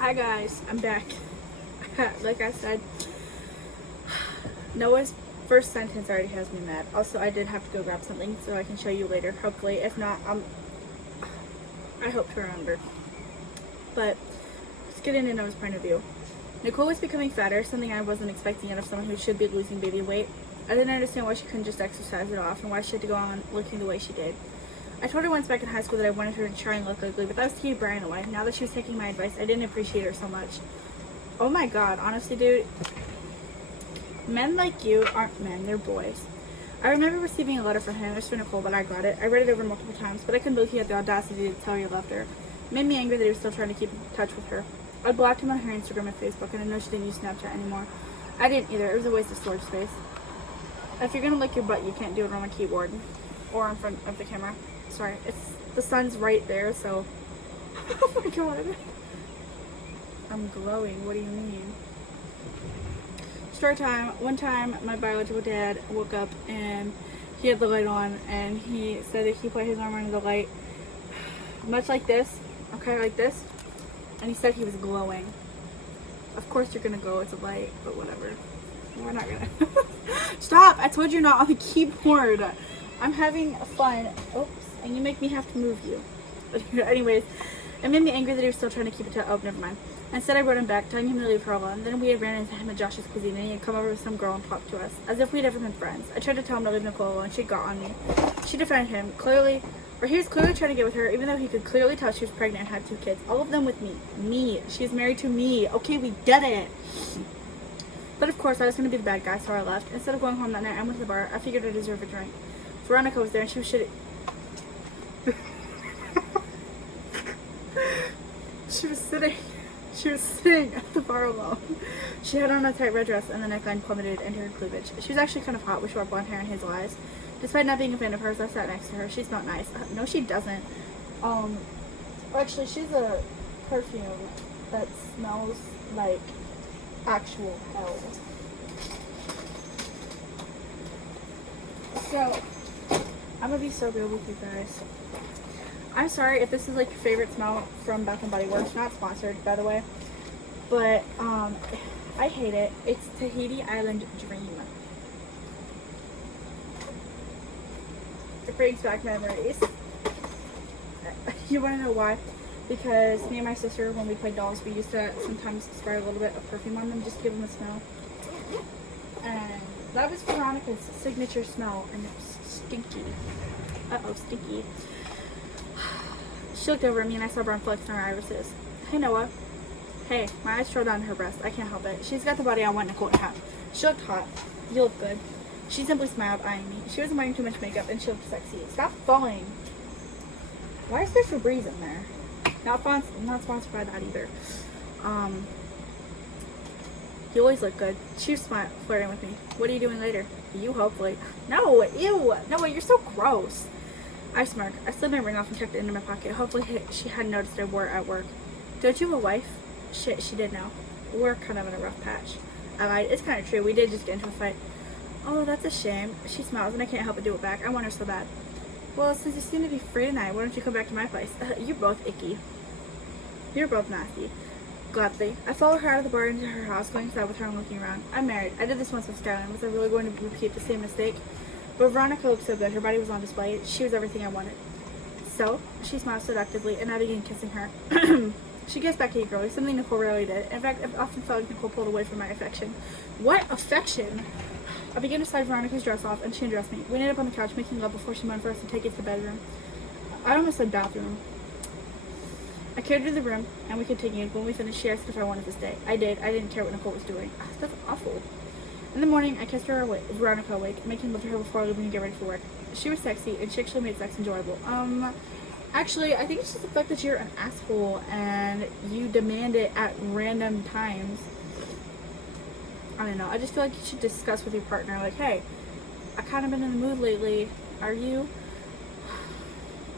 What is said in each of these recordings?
Hi guys, I'm back. Like I said, Noah's first sentence already has me mad. Also, I did have to go grab something so I can show you later, hopefully. If not, I hope to remember. But let's get into Noah's point of view. Nicole was becoming fatter, something I wasn't expecting out of someone who should be losing baby weight. I didn't understand why she couldn't just exercise it off and why she had to go on looking the way she did. I told her once back in high school that I wanted her to try and look ugly, but that was to keep Brian away. Now that she was taking my advice, I didn't appreciate her so much. Oh my god, honestly, dude. Men like you aren't men, they're boys. I remember receiving a letter from him. It was for Nicole, but I got it. I read it over multiple times, but I couldn't believe he had the audacity to tell her he loved her. It made me angry that he was still trying to keep in touch with her. I blocked him on her Instagram and Facebook, and I know she didn't use Snapchat anymore. I didn't either. It was a waste of storage space. If you're gonna lick your butt, you can't do it on a keyboard or in front of the camera. Sorry, the sun's right there, so. Oh my god. I'm glowing. What do you mean? Story time. One time, my biological dad woke up and he had the light on, and he said that he put his arm under the light, much like this, okay, like this, and he said he was glowing. Of course you're gonna glow, it's a light, but whatever. We're not gonna. Stop! I told you not on the keyboard. I'm having fun. Oops. And you make me have to move you. Anyways, it made me angry that he was still trying to keep it to. Oh, never mind. Instead, I wrote him back, telling him to leave her alone. Then we had ran into him at Josh's cuisine, and he had come over with some girl and talked to us, as if we'd ever been friends. I tried to tell him to leave Nicole alone. She got on me. She defended him, clearly, or he was clearly trying to get with her, even though he could clearly tell she was pregnant and had 2 kids. All of them with me. Me. She's married to me. Okay, we get it. But of course, I was going to be the bad guy, so I left. Instead of going home that night, I went to the bar. I figured I deserved a drink. Veronica was there, and she was shitty. She was sitting at the bar alone. She had on a tight red dress and the neckline plummeted into her cleavage. She was actually kind of hot with short blonde hair and hazel eyes. Despite not being a fan of hers, I sat next to her. She smelled nice. No, she doesn't. Actually, she's a perfume that smells like actual hell. So, I'm gonna be so real with you guys. I'm sorry if this is like your favorite smell from Bath & Body Works. Not sponsored, by the way. But, I hate it. It's Tahiti Island Dream. It brings back memories. You want to know why? Because me and my sister, when we played dolls, we used to sometimes spray a little bit of perfume on them just to give them a smell. And that was Veronica's signature smell, and it was stinky. Uh-oh, stinky. She looked over at me and I saw brown flecks on her irises. Hey, Noah. Hey, my eyes rolled down her breast. I can't help it. She's got the body I want Nicole to have. She looked hot. You look good. She simply smiled, eyeing me. She wasn't wearing too much makeup and she looked sexy. Stop falling. Why is there Febreze in there? Not sponsored by that either. You always look good. She was flirting with me. What are you doing later? You, hopefully. No, ew. Noah, you're so gross. I smirked. I slid my ring off and tucked it into my pocket. Hopefully she hadn't noticed I wore it at work. Don't you have a wife? Shit, she did now. We're kind of in a rough patch. I lied. It's kind of true. We did just get into a fight. Oh, that's a shame. She smiles and I can't help but do it back. I want her so bad. Well, since you seem to be free tonight, why don't you come back to my place? You're both icky. You're both nasty. Gladly. I followed her out of the bar into her house, going inside with her and looking around. I'm married. I did this once with Skyline. Was I really going to repeat the same mistake? But Veronica looked so good. Her body was on display. She was everything I wanted. So, she smiled seductively, and I began kissing her. She gets back at you, girlie, something Nicole rarely did. In fact, I've often felt like Nicole pulled away from my affection. What affection? I began to slide Veronica's dress off, and she undressed me. We ended up on the couch making love before she moaned for us to take it to the bedroom. I almost said bathroom. I carried her to the room, and we continued. When we finished, she asked if I wanted to stay. I did. I didn't care what Nicole was doing. That's awful. In the morning, I kissed her Veronica awake, making love to her before leaving to get ready for work. She was sexy, and she actually made sex enjoyable. Actually, I think it's just the fact that you're an asshole, and you demand it at random times. I don't know, I just feel like you should discuss with your partner, like, hey, I kind of been in the mood lately, are you?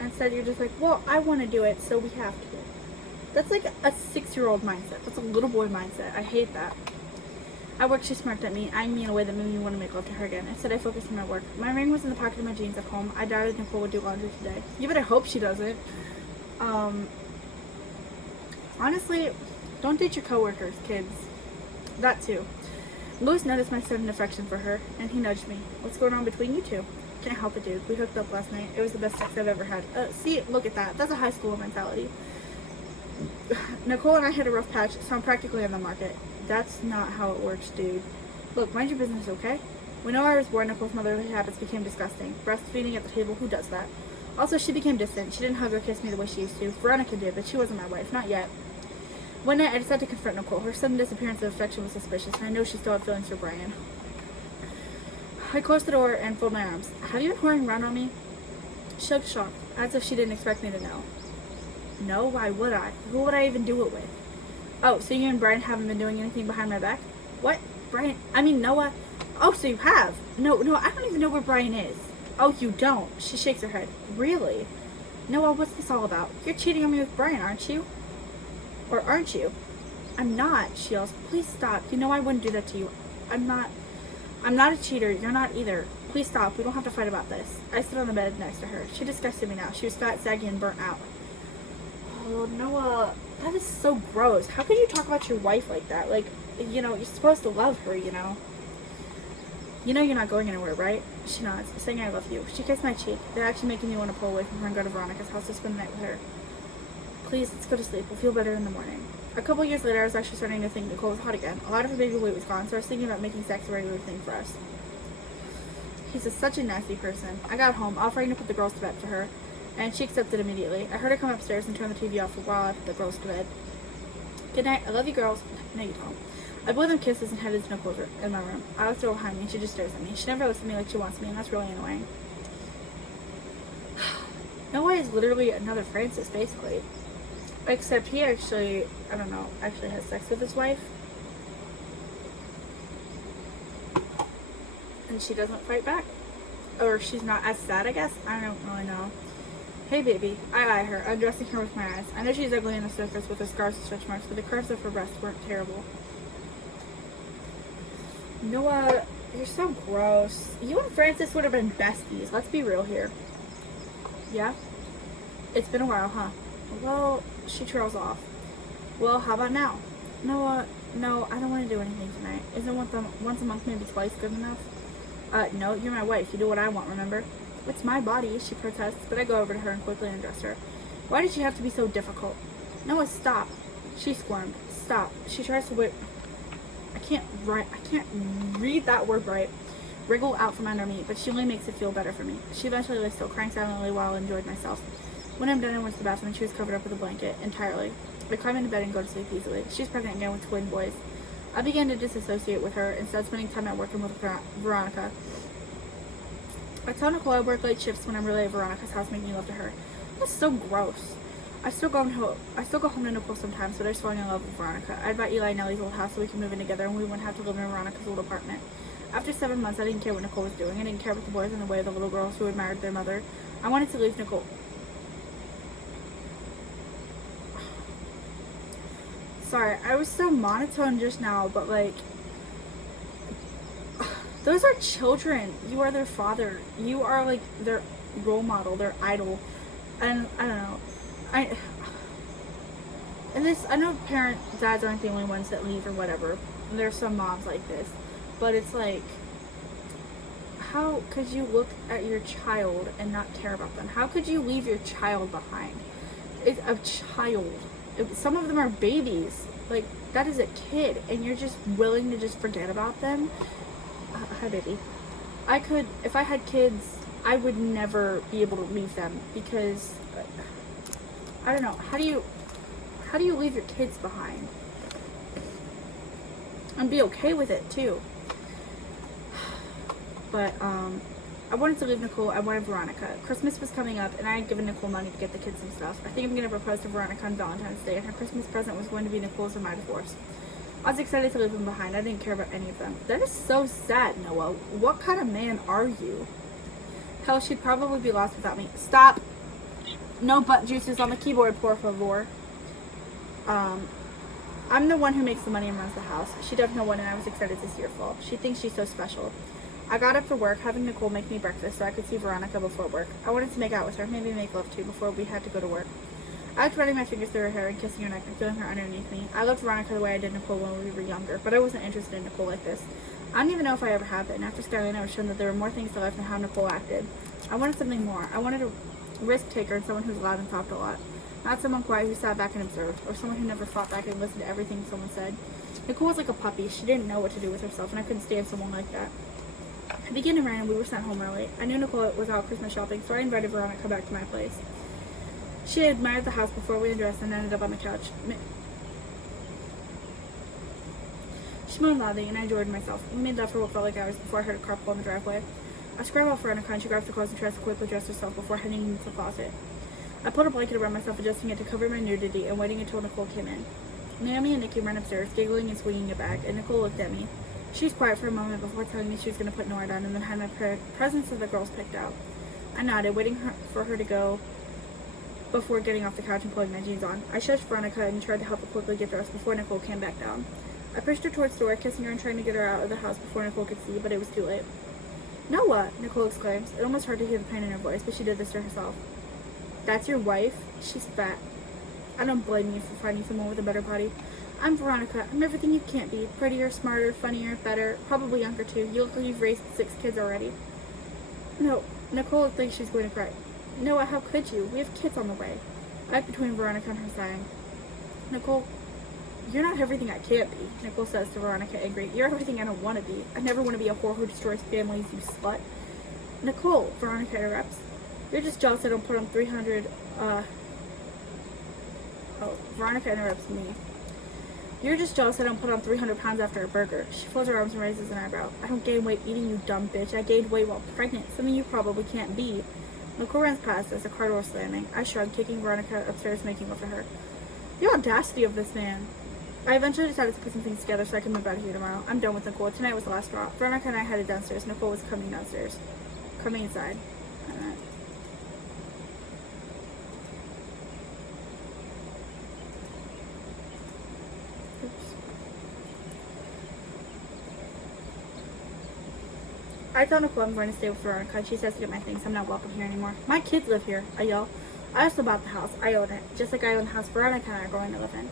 Instead, you're just like, well, I want to do it, so we have to. That's like a 6-year-old mindset. That's a little boy mindset. I hate that. At work, she smirked at me, eyeing me in a way that made me want to make love to her again. Instead, I focused on my work. My ring was in the pocket of my jeans at home. I doubted Nicole would do laundry today. You better hope she doesn't. Honestly, Don't date your coworkers, kids. That too. Louis noticed my sudden affection for her, and he nudged me. What's going on between you two? Can't help it, dude. We hooked up last night. It was the best sex I've ever had. See, look at that. That's a high school mentality. Nicole and I hit a rough patch, so I'm practically on the market. That's not how it works, dude. Look, mind your business, okay? When I was born, Nicole's motherly habits became disgusting. Breastfeeding at the table, who does that? Also, she became distant. She didn't hug or kiss me the way she used to. Veronica did, but she wasn't my wife. Not yet. One night, I decided to confront Nicole. Her sudden disappearance of affection was suspicious, and I know she still had feelings for Brian. I closed the door and folded my arms. Have you been whoring around on me? She looked shocked, as if she didn't expect me to know. No, why would I? Who would I even do it with? Oh, so you and Brian haven't been doing anything behind my back? What? Brian? I mean, Noah? Oh, so you have? No, I don't even know where Brian is. Oh, you don't? She shakes her head. Really? Noah, what's this all about? You're cheating on me with Brian, aren't you? Or aren't you? I'm not, she yells. Please stop. You know I wouldn't do that to you. I'm not a cheater. You're not either. Please stop. We don't have to fight about this. I sit on the bed next to her. She disgusted me now. She was fat, saggy, and burnt out. Oh, Noah, that is so gross. How could you talk about your wife like that? Like, you know, you're supposed to love her, you know? You know you're not going anywhere, right? She nods, saying I love you. She kissed my cheek. They're actually making me want to pull away from her and go to Veronica's house to spend the night with her. Please, let's go to sleep. We'll feel better in the morning. A couple years later, I was actually starting to think Nicole was hot again. A lot of her baby weight was gone, so I was thinking about making sex a regular thing for us. He's such a nasty person. I got home, offering to put the girls to bed for her, and she accepted immediately. I heard her come upstairs and turn the TV off for a while I put the girls to bed. Good night. I love you, girls. No, you don't. I blew them kisses and headed to Nicole's in my room. I looked her behind me and she just stares at me. She never looks at me like she wants me, and that's really annoying. Noah is literally another Francis, basically. Except he actually, I don't know, actually has sex with his wife. And she doesn't fight back. Or she's not as sad, I guess. I don't really know. Hey, baby. I eye her, undressing her with my eyes. I know she's ugly on the surface with her scars and stretch marks, but the curves of her breasts weren't terrible. Noah, you're so gross. You and Francis would have been besties. Let's be real here. Yeah? It's been a while, huh? Well, she trails off. Well, how about now? Noah, no, I don't want to do anything tonight. Isn't once a month, maybe twice, good enough? No, you're my wife. You do what I want, remember? It's my body, she protests, but I go over to her and quickly undress her. Why did she have to be so difficult? Noah, stop. She squirmed. Stop. She tries to whip. I can't read that word right. Wriggle out from under me, but she only makes it feel better for me. She eventually lay still, crying silently while I enjoyed myself. When I'm done, I went to the bathroom and she was covered up with a blanket entirely. I climb into bed and go to sleep easily. She's pregnant again with twin boys. I began to disassociate with her, instead spending time at work and with Veronica. I tell Nicole I work late shifts when I'm really at Veronica's house making love to her. That's so gross. I still go home to Nicole sometimes, but I just falling in love with Veronica. I bought Eli and Nellie's old house so we can move in together and we wouldn't have to live in Veronica's old apartment. After 7 months, I didn't care what Nicole was doing. I didn't care about the boys in the way of the little girls who admired their mother. I wanted to leave Nicole. Sorry, I was so monotone just now, but like, those are children. You are their father. You are like their role model, their idol. And I don't know. I know dads aren't the only ones that leave or whatever. There's some moms like this. But it's like, how could you look at your child and not care about them? How could you leave your child behind? It's a child. Some of them are babies. Like, that is a kid. And you're just willing to just forget about them? Hi, baby. If I had kids, I would never be able to leave them. Because, I don't know. How do you leave your kids behind? And be okay with it, too. But, I wanted to leave Nicole. I wanted Veronica. Christmas was coming up, and I had given Nicole money to get the kids some stuff. I think I'm going to propose to Veronica on Valentine's Day, and her Christmas present was going to be Nicole's and my divorce. I was excited to leave them behind. I didn't care about any of them. That is so sad, Noah. What kind of man are you? Hell, she'd probably be lost without me. Stop! No butt juices on the keyboard, por favor. I'm the one who makes the money and runs the house. She doesn't know when, and I was excited to see her fall. She thinks she's so special. I got up for work, having Nicole make me breakfast so I could see Veronica before work. I wanted to make out with her, maybe make love too, before we had to go to work. I liked running my fingers through her hair and kissing her neck and feeling her underneath me. I loved Veronica the way I did Nicole when we were younger, but I wasn't interested in Nicole like this. I don't even know if I ever had been. After Skyline, I was shown that there were more things to life than how Nicole acted. I wanted something more. I wanted a risk taker and someone who's loud and talked a lot. Not someone quiet who sat back and observed, or someone who never fought back and listened to everything someone said. Nicole was like a puppy. She didn't know what to do with herself, and I couldn't stand someone like that. It began to rain and we were sent home early. I knew Nicole was out Christmas shopping, so I invited Veronica to come back to my place. She had admired the house before we undressed and ended up on the couch. She moaned loudly, and I enjoyed myself. We made love for what felt like hours before I heard a car pull in the driveway. I scrambled off Veronica, and she grabbed the clothes and tried to quickly dress herself before heading into the closet. I pulled a blanket around myself, adjusting it to cover my nudity, and waiting until Nicole came in. Naomi and Nikki ran upstairs, giggling and swinging a bag, and Nicole looked at me. She was quiet for a moment before telling me she was going to put Nora down and then had my presents of the girls picked out. I nodded, waiting for her to go before getting off the couch and pulling my jeans on. I shushed Veronica and tried to help her quickly get dressed before Nicole came back down. I pushed her towards the door, kissing her and trying to get her out of the house before Nicole could see, but it was too late. "Noah!" Nicole exclaimed. It almost hurt to hear the pain in her voice, but she did this to herself. "That's your wife? She's fat." I don't blame you for finding someone with a better body. I'm Veronica. I'm everything you can't be. Prettier, smarter, funnier, better, probably younger too. You look like you've raised 6 kids already. No. Nicole looked like she was going to cry. "Noah, how could you? We have kids on the way." I was between Veronica and her, sighing. "Nicole, you're not everything I can't be," Nicole says to Veronica, angry. "You're everything I don't want to be. I never want to be a whore who destroys families, you slut." "Nicole," Veronica interrupts. "You're just jealous I don't put on 300, Veronica interrupts me. "You're just jealous I don't put on 300 pounds after a burger." She folds her arms and raises an eyebrow. "I don't gain weight eating, you dumb bitch. I gained weight while pregnant, something you probably can't be." Nicole runs past us, a car door slamming. I shrugged, taking Veronica upstairs, making way for her. The audacity of this man. I eventually decided to put some things together so I can move out of here tomorrow. I'm done with Nicole. Tonight was the last straw. Veronica and I headed downstairs. Nicole was coming downstairs. Coming inside. I tell Nicole I'm going to stay with Veronica, and she says to get my things. I'm not welcome here anymore. "My kids live here," I yell. "I also bought the house. I own it. Just like I own the house Veronica and I are going to live in."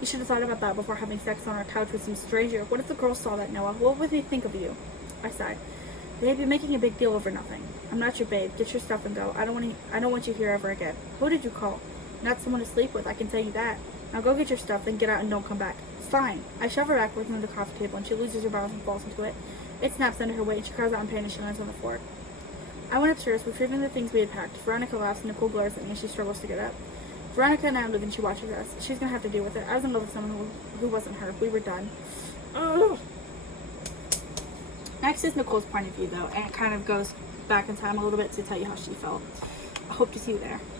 "You should have thought about that before having sex on our couch with some stranger. What if the girls saw that, Noah? What would they think of you?" I sighed. "They'd be making a big deal over nothing. I'm not your babe. Get your stuff and go. I don't want you here ever again." "Who did you call?" "Not someone to sleep with, I can tell you that. Now go get your stuff, then get out and don't come back." "Fine." I shove her back with me to the coffee table, and she loses her balance and falls into it. It snaps under her weight, and she cries out in pain as she lands on the floor. I went upstairs, retrieving the things we had packed. Veronica laughs, and Nicole glares at me as she struggles to get up. Veronica and I live and she watches us. She's gonna have to deal with it. I was in love with someone who wasn't her. We were done. Ugh. Next is Nicole's point of view, though, and it kind of goes back in time a little bit to tell you how she felt. I hope to see you there.